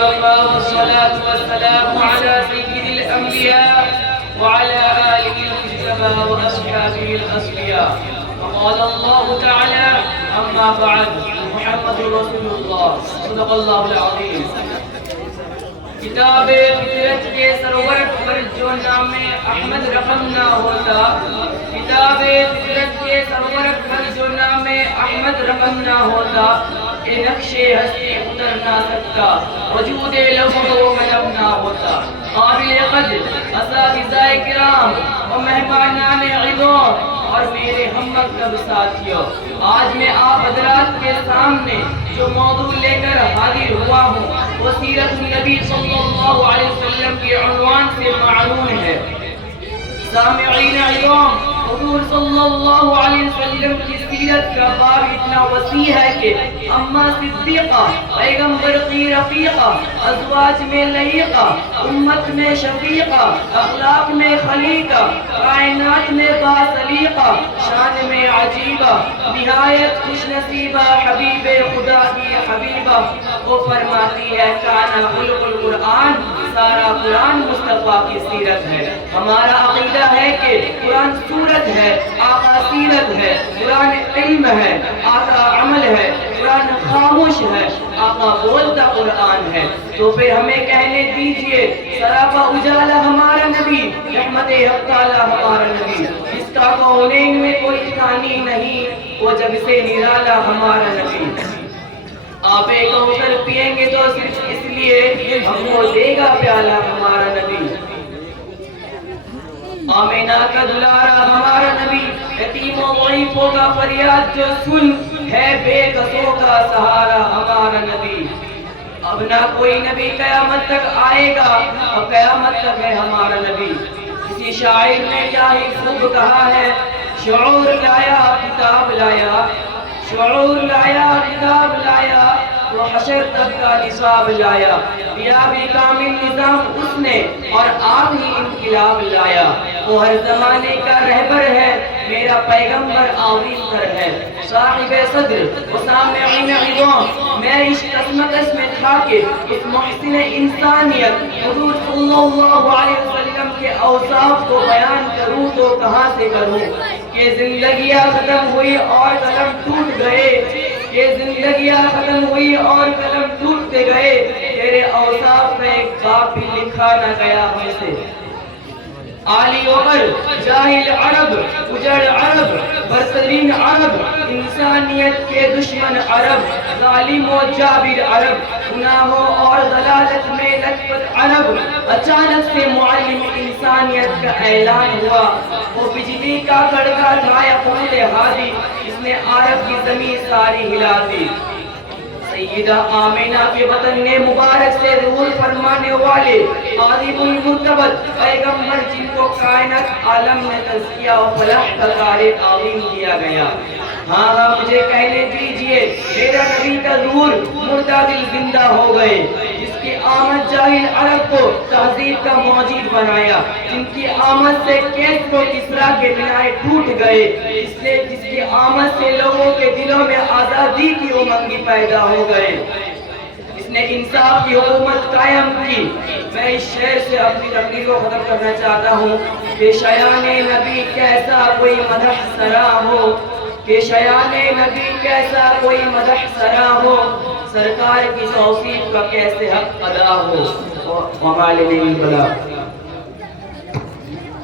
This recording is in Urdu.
الله والصلاة والسلام على سيد الأنبياء وعلى آله المجتبى وأصحابه الأصفياء. وقال الله تعالى: أما بعد، محمد رسول الله صدق الله العظيم. کتاب فطرت کے سرور پر جو نام احمد رقم نہ ہوتا، کتاب فطرت کے سرور پر جو نام احمد رقم نہ ہوتا، اے نقش ہستی اتر نہ سکتا، وجود لوح و قلم نہ ہوتا. قابل قدر اساتذہ کرام و مہمانان عظام اور میرے ہم مکتب ساتھیوں، آج میں آپ حضرات کے سامنے جو موضوع لے کر حاضر ہوا ہوں وہ سیرت النبی صلی اللہ علیہ وسلم کے عنوان سے معلوم ہے. سامعین عظام، حضور صلی اللہ علیہ وسلم کی سیرت کا باب اتنا وسیع ہے کہ اماں صدیقہ، پیغمبر کی رفیقہ، ازواج میں لئیقہ، امت میں شفیقہ، اخلاق میں خلیقہ، کائنات میں باسلیقہ، شان میں عجیبہ، نہایت خوش نصیبہ، حبیب خدا کی حبیبہ. وہ فرماتی ہے کانا خلق القرآن، سارا قرآن مصطفیٰ کی سیرت ہے. ہمارا عقیدہ ہے کہ قرآن سورت ہے، آقا سیرت ہے. قرآن علم ہے، آقا عمل ہے. قرآن خاموش ہے، آقا بولتا قرآن ہے. تو پھر ہمیں کہنے دیجئے سراپا اجالا ہمارا نبی، رحمت حق تعالی ہمارا نبی، جس کا کونین میں کوئی ثانی نہیں، وہ جب سے نرالا ہمارا نبی. آپ کوثر پئیں گے تو صرف اس لیے ہم کو دے گا پیالہ ہمارا نبی. آمینہ کا دلارا ہمارا نبی، یتیم و ضعیفوں کا فریاد جو سن، ہے بے کسوں کا سہارا ہمارا نبی. اب نہ کوئی نبی قیامت تک آئے گا، اب قیامت تک ہے ہمارا نبی. کسی شاعر نے کیا ہی خوب کہا ہے: شعور لایا کتاب لایا، شعور لایا کتاب لایا، وہ حشر تک کا نصاب لایا. دیا بھی کامل نظام اس نے اور آپ ہی انقلاب لایا. وہ ہر زمانے کا رہبر ہے، میرا پیغمبر عظیم تر ہے. صاحب صدر و سامعین عظام، میں اس قسمت میں تھا کہ اس محسن انسانیت حضور صلی اللہ علیہ وسلم کے اوصاف کو بیان کروں تو کہاں سے کروں کہ زندگیاں ختم ہوئی اور قلم ٹوٹ گئے، کہ زندگیاں ختم ہوئی اور قلم ٹوٹتے گئے. تیرے اوصاف میں ایک باب بھی لکھا نہ گیا ہم سے. عالی وقر، جاہل عرب، اجڑ عرب، برترین عرب، انسانیت کے دشمن عرب، ظالم و جابر عرب، گناہوں اور ضلالت میں لت پت عرب. اچانک سے معلم انسانیت کا اعلان ہوا، وہ بجلی کا کڑکا تھا یقول ہادی، اس نے عرب کی زمین ساری ہلا دی. سیدہ آمینہ کے وطن نے مبارک سے ظہور فرمانے والے عظیم المرتبت پیغمبر جن کو کائنات عالم میں تزکیہ و فلاح کا کار عظیم کیا گیا. ہاں مجھے کہنے دیجئے میرا نبی کا ظہور مردہ دل زندہ ہو گئے، جس کی آمد جاہل عرب کو تہذیب کا معجز بنایا، جن کی آمد سے کیسر و کسریٰ کے بنائے ٹوٹ گئے، جس کی آمد سے لوگوں کے دلوں میں آزادی کی امنگی پیدا ہو گئے، جس نے انصاف کی حکومت قائم کی. میں اس شعر سے اپنی تقریر کو ختم کرنا چاہتا ہوں کہ شایان نبی کیسا کوئی مدح سرا ہو، کہ شایان نبی کیسا کوئی مدح سرا ہو، سرکار کی توصیف کا کیسے حق ادا ہو. وما لنا من بلاغ.